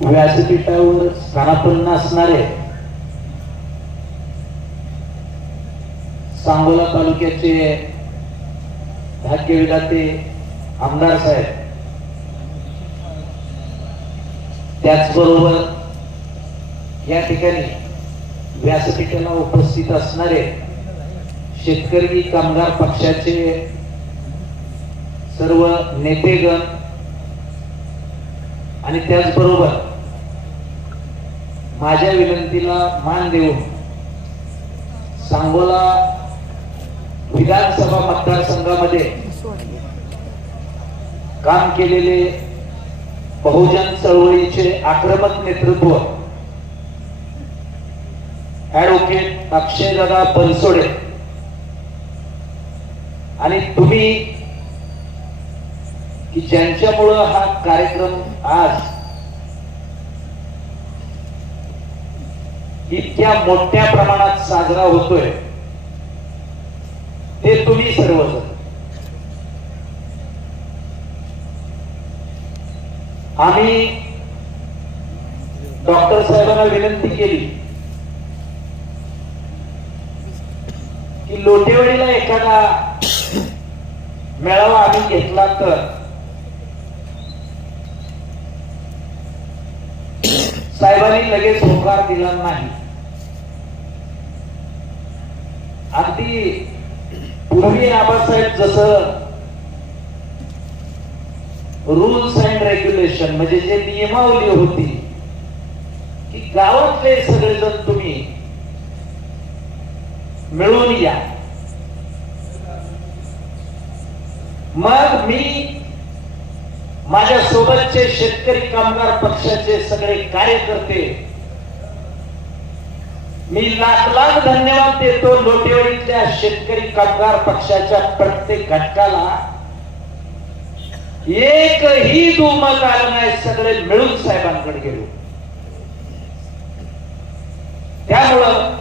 व्यासपीठावर स्थानापन्न असणारे सांगोला तालुक्याचे भाग्यविधाते आमदार साहेब त्याचबरोबर या ठिकाणी व्यासपीठाला उपस्थित असणारे शेतकरी कामगार पक्षाचे सर्व नेतेगण आणि त्याचबरोबर माझ्या विनंतीला मान देऊन सांगोला विधानसभा मतदारसंघामध्ये काम केलेले बहुजन चळवळीचे आक्रमक नेतृत्व ऍडव्होकेट अक्षयदादा बनसोडे आणि तुम्ही की ज्यांच्यामुळं हा कार्यक्रम आज इतक्या मोठ्या प्रमाणात साजरा होतोय. ते तुम्ही सर्वजण. आम्ही डॉक्टर साहेबांना विनंती केली की लोटेवाडीला एखादा मेळावा आम्ही घेतला तर साहेबांनी लगेच होकार दिला नाही. अगदी पूर्वी आबासाहेब जसं रूल्स अँड रेग्युलेशन म्हणजे जे नियमावली होती की गावातले सगळेजण तुम्ही मिळून या. मग मी माझ्या सोबतचे शेतकरी कामगार पक्षाचे सगळे कार्यकर्ते मी लाख लाख धन्यवाद देतो लोटेवाडीतल्या शेतकरी कामगार पक्षाच्या प्रत्येक घटकाला. एकही दुमत आलं नाही सगळे मिळून साहेबांकडे गेलो. त्यामुळं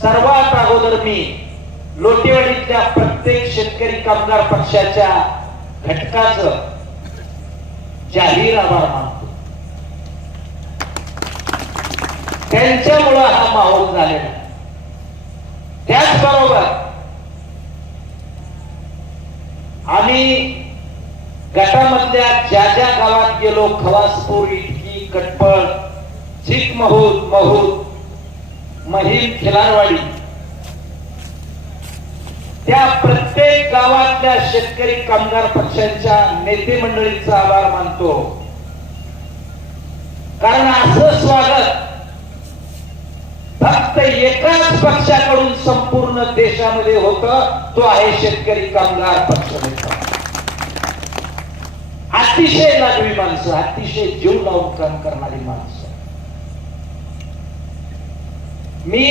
सर्वात अगोदर मी लोटेवाडीतल्या प्रत्येक शेतकरी कामगार पक्षाच्या घटकाचं जाहीर आभार मानतो. त्यांच्यामुळं हा माहोल झालेला त्याचबरोबर आम्ही गटामधल्या ज्या ज्या गावात गेलो खवासपूर इटकी कटपळ चिकमहूद महूद महिल खिलारवाडी त्या प्रत्येक गावातल्या शेतकरी कामगार पक्षांच्या नेते मंडळीचा आभार मानतो. कारण असं स्वागत फक्त एकाच पक्षाकडून संपूर्ण देशामध्ये होत तो आहे शेतकरी कामगार पक्ष. अतिशय लागवी माणसं अतिशय जीव लावून काम करणारी माणसं. मी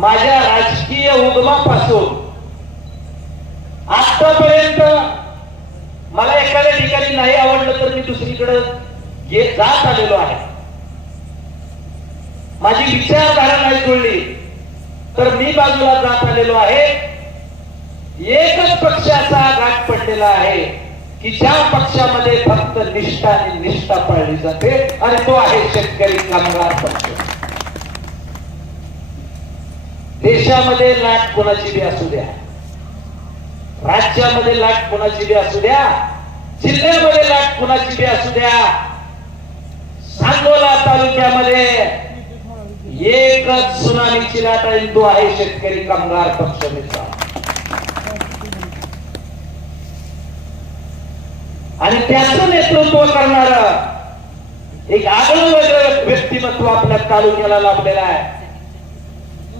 माझ्या राजकीय उगमापासून आतापर्यंत मला एखाद्या ठिकाणी नाही आवडलं तर मी दुसरीकडे गे- जात आलेलो आहे. माझी विचारधारा नाही जुळली तर मी बाजूला जात आलेलो आहे. एकच पक्षाचा राग पडलेला आहे की ज्या पक्षामध्ये फक्त निष्ठा आणि निष्ठा पाळली जाते आणि तो आहे शेतकरी कामगार पक्ष. देशामध्ये लाट कोणाची बी असू द्या राज्यामध्ये लाट कोणाची बी असू द्या जिल्ह्यामध्ये लाट कोणाची बी असू द्या सांगोला तालुक्यामध्ये एकच सुनामीची लाट आहे आहे शेतकरी कामगार पक्ष नेता आणि त्याचं नेतृत्व करणार एक आगळं वेगळं व्यक्तिमत्व आपल्या तालुक्याला लाभलेलं आहे.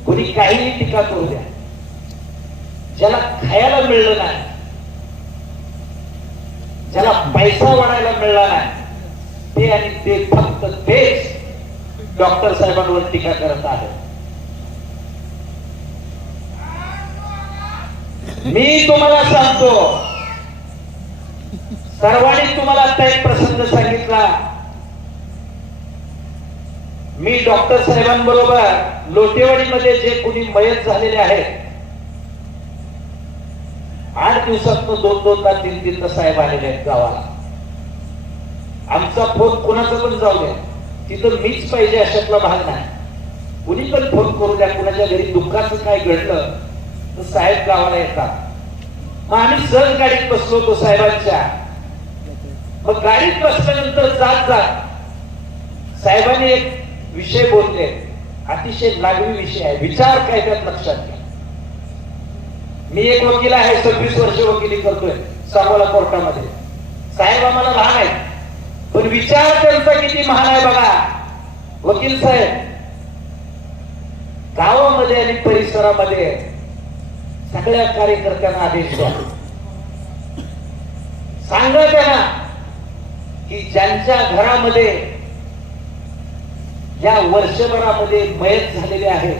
कोणी काहीही टीका करू द्या. ज्याला खायला मिळलं नाही ज्याला पैसा वाढायला मिळला नाही ते आणि ते फक्त तेच डॉक्टर साहेबांवर टीका करत आहे मी तुम्हाला सांगतो सर्वांनी तुम्हाला आता एक प्रसंग सांगितला. मी डॉक्टर साहेबांबरोबर लोटेवाडीमध्ये जे कुणी मयत झालेले आहेत आठ दिवसात दोन दोनदा तीन तीनदा साहेब आलेले आहेत गावाला. आमचा फोन कोणाचा पण जाऊ द्या तिथं मीच पाहिजे अशातला भाग नाही. कुणी पण फोन करू द्या कुणाच्या घरी दुःखाचं काय घडलं तर साहेब गावाला येतात. मग आम्ही सहज गाडीत बसलो होतो साहेबांच्या. मग गाडीत बसल्यानंतर जात जात साहेबांनी एक विषय बोलले. अतिशय लागवी विषय आहे. विचार काय त्यात लक्षात घ्या. मी एक वकील आहे सव्वीस वर्ष वकिली करतोय सांगोला कोर्टामध्ये. साहेब आम्हाला लहान आहेत. पण विचार त्यांचा किती महान आहे बघा. वकील साहेब गावामध्ये आणि परिसरामध्ये सगळ्या कार्यकर्त्यांना आदेश द्या. सांगा त्यांना की ज्यांच्या घरामध्ये या वर्षभरामध्ये मयत झालेले आहेत.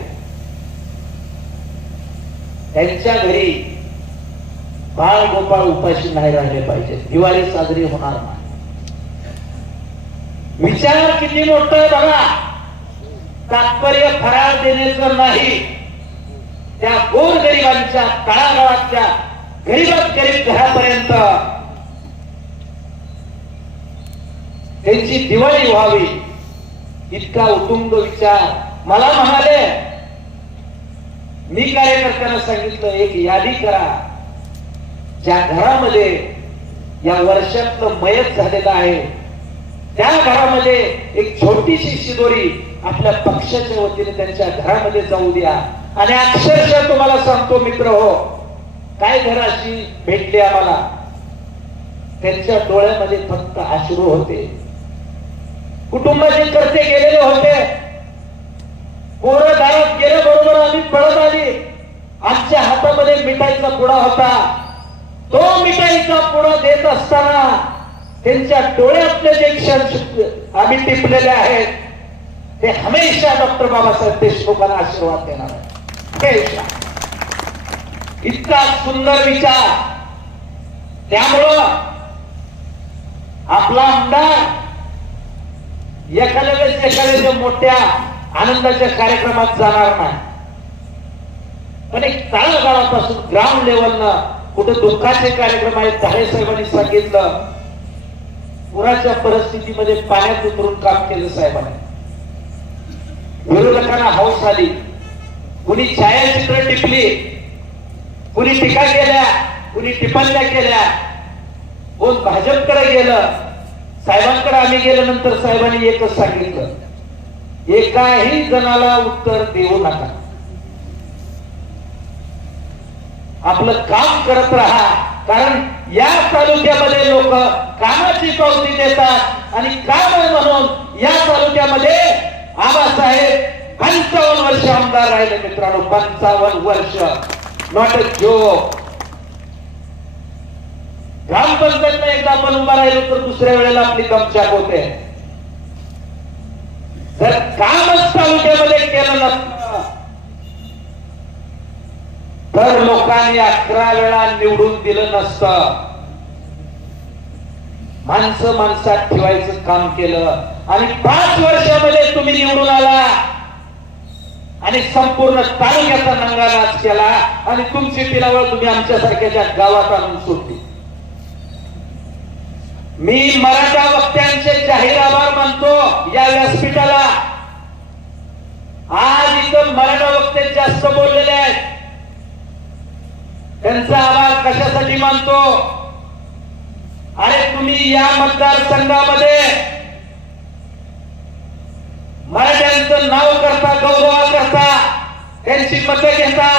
त्यांच्या घरी बाळ गोपाळ उपाशी नाही राहिले पाहिजे. दिवाळी साजरी होणार नाही. विचार किती मोठा आहे बघा. तात्पर्य फराळ देण्याचं नाही. त्या गोर गरिबांच्या तळागाळातल्या गरीबात गरीब घरापर्यंत त्यांची दिवाळी व्हावी. इतका उतुंग विचार. मला म्हणाले मी कार्यकर्त्यांना सांगितलं एक यादी करा. ज्या घरामध्ये या वर्षातलं मयत झालेलं आहे त्या घरामध्ये एक छोटीशी शिदोरी आपल्या पक्षाच्या वतीने त्यांच्या घरामध्ये जाऊ द्या. आणि अक्षरशः तुम्हाला सांगतो मित्र हो काय घराशी भेटली आम्हाला? त्यांच्या डोळ्यामध्ये फक्त आश्रू होते. कुटुंबाचे करते गेलेले होते. पोरं दारात गेल्याबरोबर आम्ही पळत आली. आमच्या हातामध्ये मिठाईचा पुडा होता. तो मिठाईचा पुडा देत असताना त्यांच्या डोळ्यातले जे क्षण आम्ही टिपलेले आहेत. ते हमेशा डॉक्टर बाबासाहेब देशमुखांना आशीर्वाद देणार आहे इतका सुंदर विचार. त्यामुळं आपला आमदार एखाद्या वेळेस एखाद्याच्या मोठ्या आनंदाच्या कार्यक्रमात जाणार नाही. पण एक तळागाळापासून ग्राउंड लेवलनं कुठे दुःखाचे कार्यक्रम आहेत झाडे साहेबांनी सांगितलं. पुराच्या परिस्थितीमध्ये पाण्यात उतरून काम केलं साहेबांनी. विरोधकांना हौस आली. कुणी छायाचित्र टिपली. कुणी टीका केल्या. कुणी टिप्पण्या केल्या. कोण भाजपकडे गेलं. साहेबांकडे आम्ही गेल्यानंतर साहेबांनी एकच सांगितलं एकाही जणाला उत्तर देऊ नका. आपलं काम करत राहा कारण या तालुक्यामध्ये लोक कामाची पावती देतात आणि काम म्हणून या तालुक्यामध्ये आबासाहेब पंचावन्न वर्ष आमदार राहिले मित्रांनो पंचावन्न वर्ष. नॉट अ जोक ग्रामपंचायत एकदा आपण उभा राहिलो तर दुसऱ्या वेळेला आपली दमछाक होते. जर कामच तालुक्यामध्ये केलं नसतं तर लोकांनी अकरा वेळा निवडून दिलं नसतं. माणसं माणसात ठेवायचं काम केलं आणि पाच वर्षामध्ये तुम्ही निवडून आला आणि संपूर्ण तालुक्याचा नंगानाच केला आणि तुमची पिलावळ तुम्ही आमच्यासारख्याच्या गावात आणून सोडली. मी मराठा वक्त्यांचे जाहीर आभार मानतो या व्यासपीठाला. आज इथं मराठा वक्ते जास्त बोललेले आहेत. त्यांचा आभार कशासाठी मानतो? अरे तुम्ही या मतदारसंघामध्ये मराठ्यांचं नाव करता गौरव करता त्यांची मतं घेता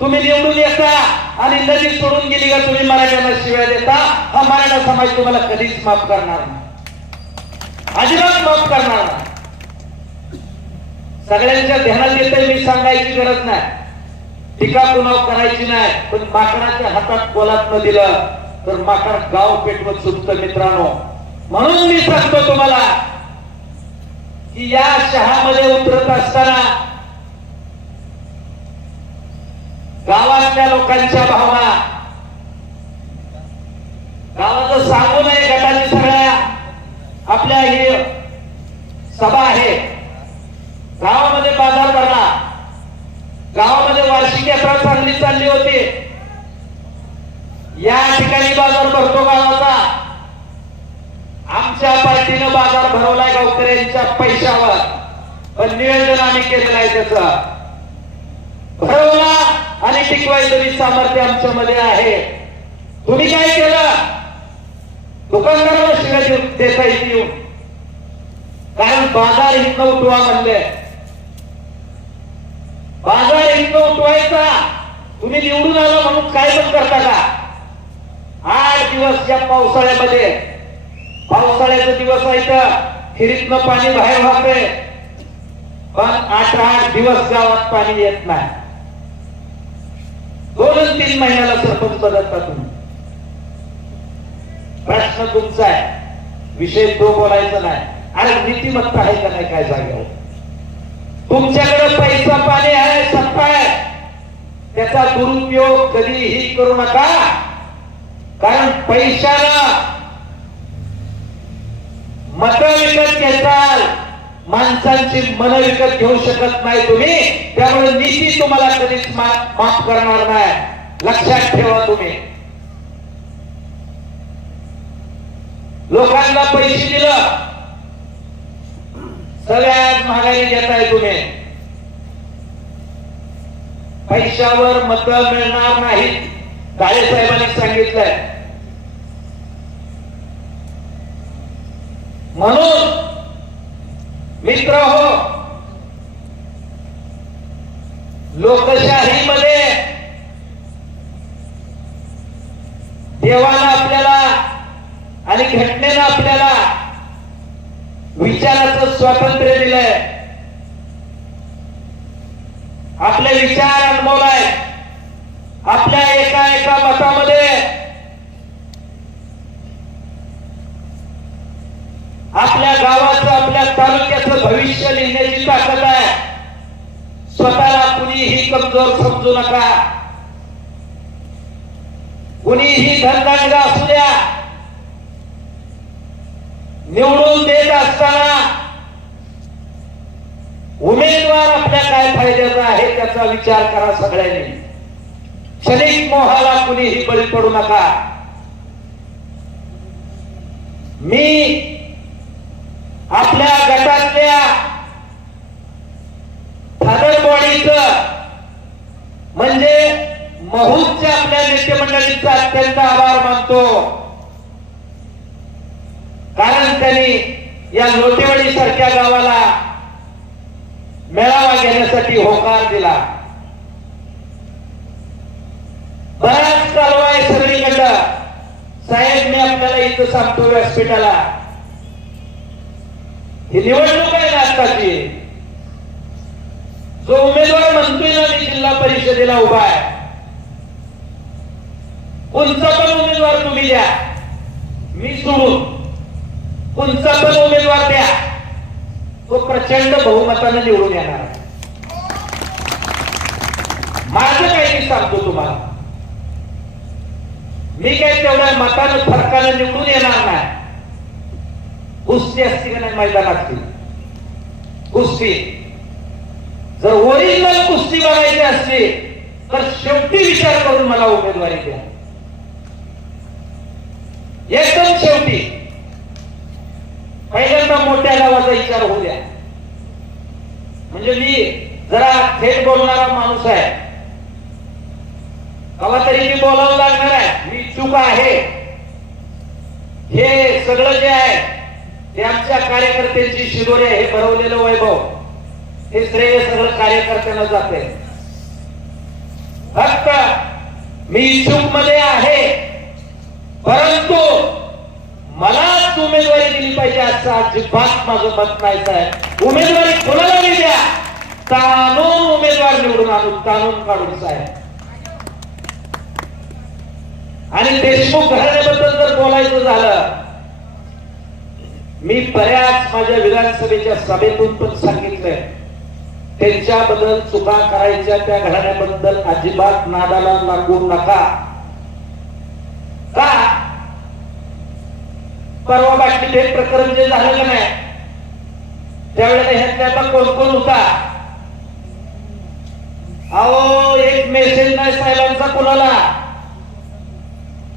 तुम्ही निवडून येता. आणि लगेच सोडून गेली का तुम्ही मराठ्यांना शिव्या देता? हा मराठा समाज तुम्हाला कधीच माफ करणार नाही. अजिबात माफ करणार नाही. सगळ्यांच्या ध्यानात येते मी सांगायची गरज नाही. टीका कुणाव करायची नाही पण माकडाच्या हातात कोलात न दिलं तर माकड गाव पेटवत सुटत मित्रांनो. म्हणून मी सांगतो तुम्हाला की या शहामध्ये उतरत असताना गावातल्या लोकांच्या भावना. गावाचं सांगू नये गटाची सगळ्या. आपल्या ही सभा आहे. गावामध्ये बाजार भरला. गावामध्ये वार्षिक यात्रा चांगली चालली होती. या ठिकाणी बाजार भरतो गावाचा. आमच्या पार्टीनं बाजार भरवलाय गावकऱ्यांच्या पैशावर. पण नियोजन आम्ही केलेलं आहे त्याच. भरवला. आणि टिकवायचं सामर्थ्य आमच्या मध्ये आहे. तुम्ही काय केलं? दुकानदाराला शिवाय देऊ- देता येऊन कारण बाजार इथनं उठवा म्हणले. बाजार इथनं उठवायचा. तुम्ही निवडून आला म्हणून काय पण करता का? आठ दिवस या पावसाळ्यामध्ये. पावसाळ्याचा दिवस आहे तर खिरीतनं पाणी बाहेर वाहते पण आठ आठ दिवस गावात पाणी येत नाही. दोन तीन महिन्याला सरपंच बदलता तुम्ही. प्रश्न तुमचा आहे. विषय तो बोलायचा नाही. अरे नीतिमत्ता आहे का नाही काय जागेवर? तुमच्याकडे पैसा पाणी आहे सत्ता आहे. त्याचा दुरुपयोग कधीही करू नका. कारण पैशाला मत विकत घेताल. माणसांची मन विकत घेऊ शकत नाही तुम्ही. त्यामुळे नीती तुम्हाला कधीच माफ करणार नाही. लक्षात ठेवा तुम्ही. लोकांना पैसे दिलं. सगळ्यात महागाई घेताय तुम्ही. पैशावर मत मिळणार नाहीत काळे साहेबांनी सांगितलंय. म्हणून मित्र हो लोकशाहीमध्ये देवाला आपल्याला आणि घटनेनं आपल्याला विचाराचं स्वातंत्र्य दिलंय. आपले विचार अनुभवलाय आपल्या एका एका मतामध्ये आपल्या गावाचं आपल्या तालुक्याचं भविष्य लिहिण्याची ताकद आहे. स्वतःला कुणीही कमजोर समजू नका. कुणीही धनदांडगा असू द्या. निवडून देत असताना उमेदवार आपल्या काय फायद्याचा आहे त्याचा विचार करा सगळ्यांनी. क्षणिक मोहाला कुणीही बळी पडू नका. मी आपल्या गटातल्या फादरबॉडीच म्हणजे महूदच्या आपल्या नेते मंडळीचा अत्यंत आभार मानतो कारण त्यांनी या लोटेवाडी सारख्या गावाला मेळावा घेण्यासाठी होकार दिला बराच चालवा आहे सगळीकडं साहेब मी आपल्याला सांगतो व्यासपीठाला ही निवडणूक आहे ना आत्ताची. जो उमेदवार म्हणतोय ना मी जिल्हा परिषदेला उभा आहे. कोणचा पण उमेदवार तुम्ही द्या. मी सोडून. कोणचा पण उमेदवार द्या. तो प्रचंड बहुमताने निवडून येणार माझं काही सांगतो तुम्हाला. मी काय तेवढ्या मतानं फरकानं निवडून येणार नाही. कुस्ती असती का नाही मैदानात कुस्ती. जर ओरिजिनल कुस्ती बघायची असली तर शेवटी विचार करून मला उमेदवारी द्या. एकदम शेवटी. पहिल्यांदा मोठ्या गावाचा विचार होऊ द्या. म्हणजे मी जरा थेट बोलणारा माणूस आहे. मला तरी मी बोलावं लागणार आहे. मी चूक आहे. हे सगळं जे आहे ते आमच्या कार्यकर्त्यांची शिदोरे हे भरवलेलं वैभव. हे श्रेय सगळं कार्यकर्त्यांना जाते. फक्त मी इच्छुकमध्ये आहे. परंतु मलाच उमेदवारी दिली पाहिजे असं अजिबात माझं मत नाही साहेब. उमेदवारी कोणाला द्या. तानून उमेदवार निवडून आणून तानून काढून साहेब. आणि देशमुख घराण्याबद्दल जर बोलायचं झालं मी बऱ्याच माझ्या विधानसभेच्या सभेतून पण सांगितलंय. त्यांच्याबद्दल चुका करायच्या त्या घराण्याबद्दल अजिबात नादाला लागू नका. का? परवा बाकी हे प्रकरण जे झालेलं नाही त्यावेळेला ह्यातल्या आता कोण कोण होता? अहो एक मेसेज नाही साहेबांचा कोणाला?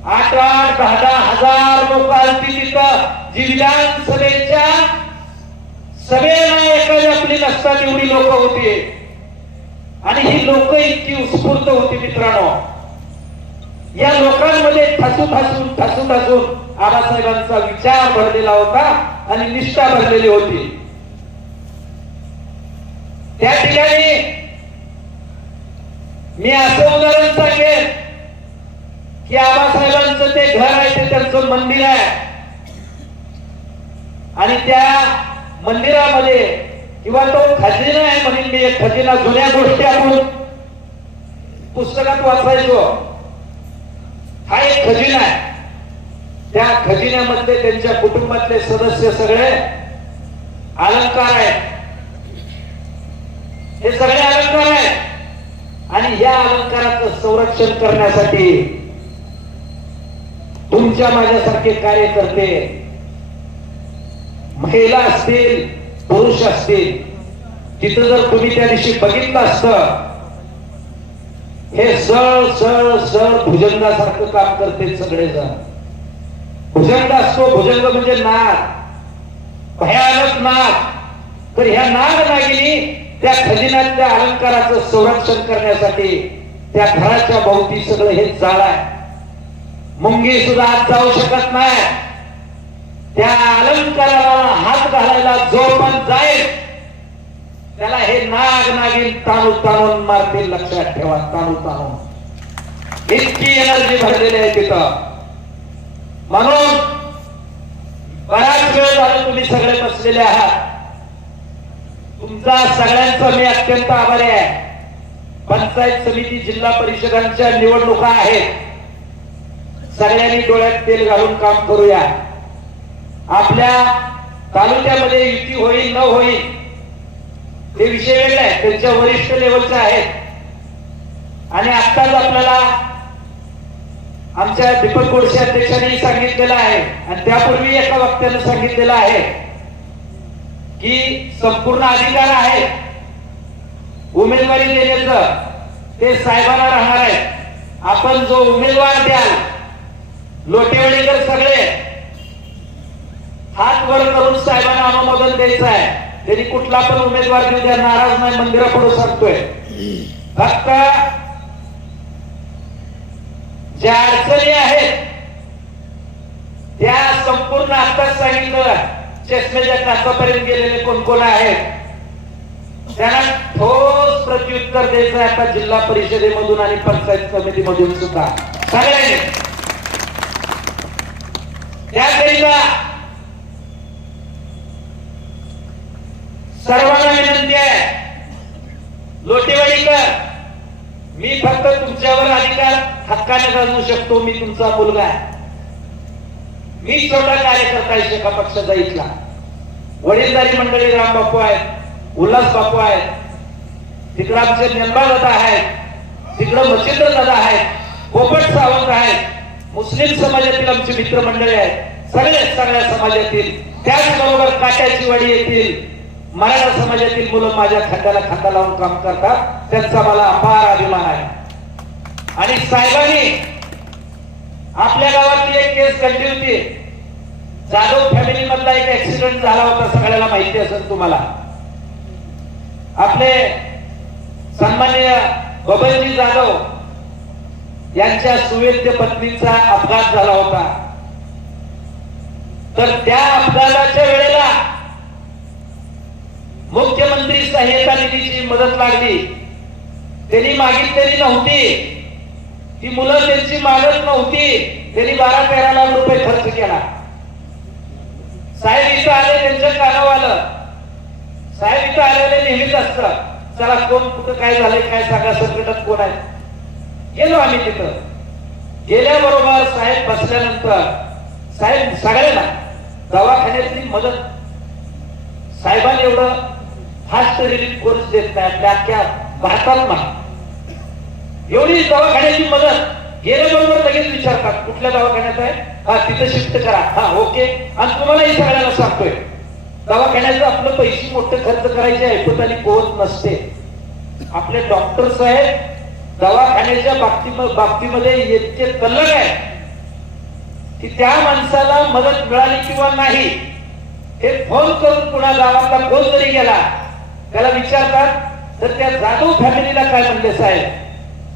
आठ आठ दहा दहा हजार लोक आलती तिथं जी विधानसभेच्या सभेला एखादी आपली नसतात एवढी लोक होती. आणि ही लोक इतकी उत्स्फूर्त होती मित्रांनो. या लोकांमध्ये ठसून ठसून ठसून ठसून आबासाहेबांचा विचार भरलेला होता आणि निष्ठा भरलेली होती. त्या ठिकाणी मी असं उदाहरण सांगेन. की आबासाहेबांचं ते घर आहे ते त्यांचं मंदिर आहे. आणि त्या मंदिरामध्ये किंवा तो खजिना आहे म्हणून मी एक खजिना जुन्या गोष्टी आपण पुस्तकात वाचायचो. हा एक खजिना आहे. त्या खजिन्यामधले त्यांच्या कुटुंबातले सदस्य सगळे अलंकार आहेत. हे सगळे अलंकार आहेत. आणि या अलंकाराचं संरक्षण करण्यासाठी तुमच्या माझ्यासारखे कार्यकर्ते महिला असतील पुरुष असतील तिथं जर तुम्ही त्या दिवशी बघितलं असतं हे सळ सळ सळ भुजंगासारखं काम करते सगळेजण. भुजंग असतो भुजंग म्हणजे नाग. भयानक नाग. तर ह्या नाग नागिनी त्या खजिन्यातल्या अलंकाराचं संरक्षण करण्यासाठी त्या घराच्या भोवती सगळं हे जाळ आहे. मुंगी सुद्धा आत जाऊ शकत नाही. त्या अलंकाराला हात घालायला जो पण जाईल. त्याला हे नाग नागिन ताणू ताणून मारतील लक्षात ठेवा ताणू ताणून इतकी एनर्जी भरलेली आहे तिथं. म्हणून बराच वेळ झाला तुम्ही सगळे बसलेले आहात. तुमचा सगळ्यांचा मी अत्यंत आभारी आहे. पंचायत समिती जिल्हा परिषदांच्या निवडणुका आहेत. सगळ्यांनी डोळ्यात तेल घालून काम करूया. आपल्या तालुक्यामध्ये युती होईल न होईल ते विषय वेगळे आहेत त्यांच्या वरिष्ठ लेवलचे आहेत. आणि आत्ताच आपल्याला आमच्या दीपक गोडसे अध्यक्षांनी सांगितलेलं आहे आणि त्यापूर्वी एका वक्त्यानं सांगितलेलं आहे की संपूर्ण अधिकार आहे. उमेदवारी देण्याचं. ते साहेबांना राहणार आहे आपण जो उमेदवार द्याल लोटेवडेकर सगळे. हात वर करून साहेबांना अनुमोदन द्यायचं आहे त्यांनी कुठला पण उमेदवार देऊ द्या नाराज नाही मंदिरा पुढे सांगतोय फक्त ज्या अडचणी आहेत त्या संपूर्ण आताच सांगितलं. चष्मेच्या कासापर्यंत गेलेले कोण कोण आहेत? त्यांना ठोस प्रत्युत्तर द्यायचं आहे आता जिल्हा परिषदेमधून आणि पंचायत समितीमधून सुद्धा. सगळ्यांनी. त्याकरिता सर्वांना विनंती आहे लोटेवाडीकर मी फक्त तुमच्यावर अधिकार हक्काने गाजवू शकतो मी तुमचा मुलगा आहे. मी छोटा कार्यकर्ता आहे एका पक्षाचा इथला. वडीलधारी मंडळी राम बापू आहेत उल्हास बापू आहेत तिकडं आमचे नेंबा दादा आहेत तिकडं मच्छिंद्र दादा आहेत पोपट सावंत आहेत मुस्लिम समाजातील आमची मित्रमंडळी आहेत. सगळे सगळ्या समाजातील त्याचबरोबर काट्याची वाडी येथील मराठा समाजातील मुलं माझ्या खात्याला खाता लावून काम करतात. त्यांचा मला अपार अभिमान आहे. आणि साहेबांनी आपल्या गावातली एक केस घडली होती. जाधव फॅमिली मधला एक ऍक्सिडेंट झाला होता सगळ्याला माहिती असेल तुम्हाला. आपले सन्माननीय बबनजी जाधव यांच्या सुवेद्य पत्नीचा अपघात झाला होता. तर त्या अपघाताच्या वेळेला मुख्यमंत्री सहाय्यता निधीची मदत लागली. त्यांनी मागितलेली नव्हती. ती मुलं त्यांची मागत नव्हती. त्यांनी बारा तेरा लाख रुपये खर्च केला. साहेब इथं आले त्यांच्या कानावर आलं. साहेब इथं आलेले नेहमीच असतं चला कोण कुठं काय झालंय काय सांगा संकटात कोण आहे गेलो आम्ही तिथं. गेल्याबरोबर साहेब बसल्यानंतर साहेब सगळ्यांना दवाखान्यातली मदत. साहेबांनी एवढं फास्ट रिलीफ कोर्स देत नाही. आपल्या अख्ख्या भारतात नाही. एवढी दवाखान्याची मदत. गेल्याबरोबर लगेच विचारतात कुठल्या दवाखान्यात आहे? हा तिथं शिफ्ट करा. हा ओके. आणि तुम्हालाही सगळ्यांना सांगतोय. दवाखान्याचं आपलं पैसे मोठं खर्च करायचे ऐकत आणि पोहोच नसते. आपले डॉक्टर साहेब दवाखान्याच्या बाबतीमध्ये बाबतीमध्ये इतके कल्लक आहे. की त्या माणसाला मदत मिळाली किंवा नाही हे फोन करून कुणा गावातला फोन जरी गेला त्याला विचारतात तर त्या जाधव फॅमिलीला काय म्हणले साहेब?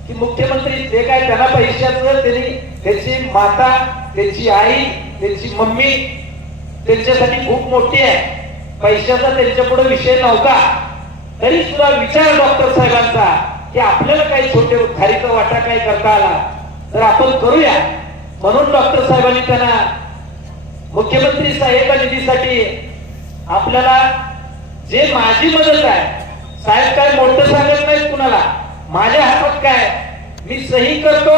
की मुख्यमंत्री जे काय त्यांना पैशाचं त्यांनी त्याची माता त्याची आई त्याची मम्मी त्यांच्यासाठी खूप मोठी आहे. पैशाचा त्यांच्या पुढे विषय नव्हता. तरी सुद्धा विचार डॉक्टर साहेबांचा. की आपल्याला काही छोटे खारीचा वाटा काही करता आला? तर आपण करूया. म्हणून डॉक्टर साहेबांनी त्यांना मुख्यमंत्री सहाय्यता निधीसाठी आपल्याला जे माझी मदत आहे साहेब काय मोठं सांगत नाहीत कुणाला? माझ्या हातात काय? मी सही करतो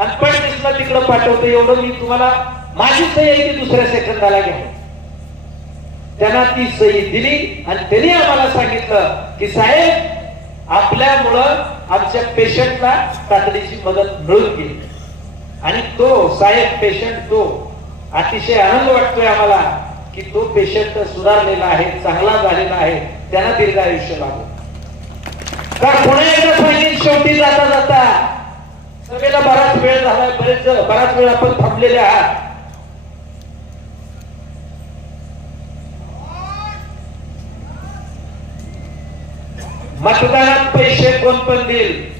आणि पटदिसला तिकडं पाठवतो. एवढं मी तुम्हाला माझी सही आहे ती दुसऱ्या सेकंदाला घ्या. त्यांना ती सही दिली आणि त्यांनी आम्हाला सांगितलं की साहेब आपल्यामुळं आमच्या पेशंटला तातडीची मदत मिळून गेली. आणि तो साहेब पेशंट तो अतिशय आनंद वाटतोय आम्हाला की तो पेशंट सुधारलेला आहे चांगला झालेला आहे त्यांना दीर्घ आयुष्य लागो का पुणे एकदा सांगेन शेवटी जाता जाता सभेला बराच वेळ झाला बरेच बराच वेळ आपण थांबलेले आहात. मतदानात पैसे कोण पण देईल.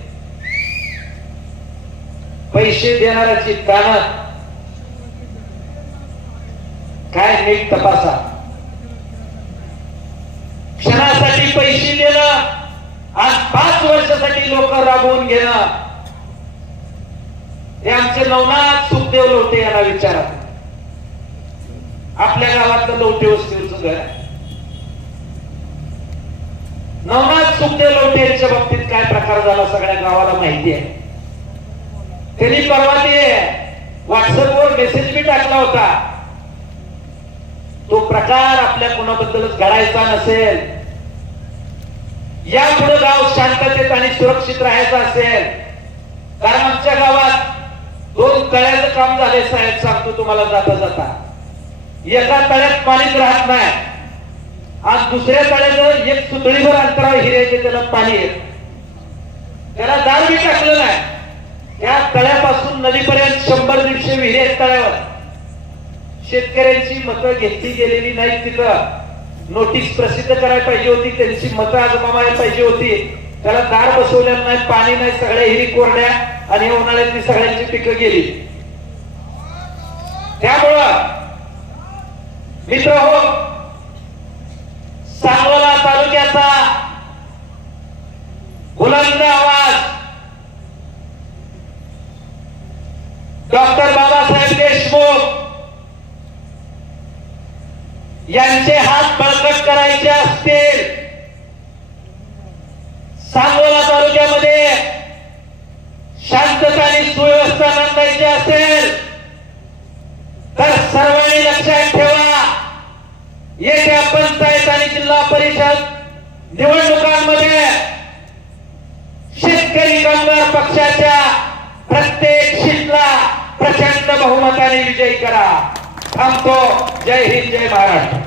पैसे देणाऱ्याची कान काय नीट तपासा. क्षणासाठी पैसे देणं आज पाच वर्षासाठी लोक राबवून घेणं. हे आमचे नवनाथ सुखदेव लोटे यांना विचारा. आपल्या गावातलं लोटे वस्तीवरचं घर आहे. नवनाथ सुखदेव लोटे यांच्या बाबतीत काय प्रकार झाला सगळ्या गावाला माहिती आहे. त्यांनी परवा ते व्हॉट्सअपवर मेसेज बी टाकला होता. तो प्रकार आपल्या कुणाबद्दलच घडायचा नसेल. या पुढे गाव शांततेत आणि सुरक्षित राहायचं असेल. कारण आमच्या गावात दोन तळ्याचं काम झाले साहेब. सांगतो तुम्हाला जाता जाता. एका तळ्यात पाणीच राहत नाही. आज दुसऱ्या तळ्याचं एक सुतळीभर अंतरावर हिऱ्याचे त्याला पाणी आहे. त्याला दार मी टाकलं नाही या तळ्यापासून नदीपर्यंत शंभर दीडशे विहिरे आहेत तळ्यावर. शेतकऱ्यांची मतं घेतली गेलेली नाही तिथं. नोटीस प्रसिद्ध करायला पाहिजे होती त्यांची मतं आजमावायला पाहिजे होती. त्याला दार बसवलेलं नाही पाणी नाही सगळ्या हिरी कोरड्या आणि उन्हाळ्यात उन्हाळ्यातली सगळ्यांची पिकं गेली. त्यामुळं मित्र हो सांगोला तालुक्याचा बुलंद आवाज. डॉक्टर बाबासाहेब देशमुख यांचे हात बळकट करायचे असतील. सांगोला तालुक्यामध्ये शांतता आणि सुव्यवस्था नांदायची असेल तर सर्वांनी लक्षात ठेवा. येत्या पंचायत आणि जिल्हा परिषद निवडणुकांमध्ये शेतकरी कामगार पक्षाच्या प्रत्येक शीटला प्रचंड बहुमताने विजयी करा. थांबतो. जय हिंद जय महाराष्ट्र.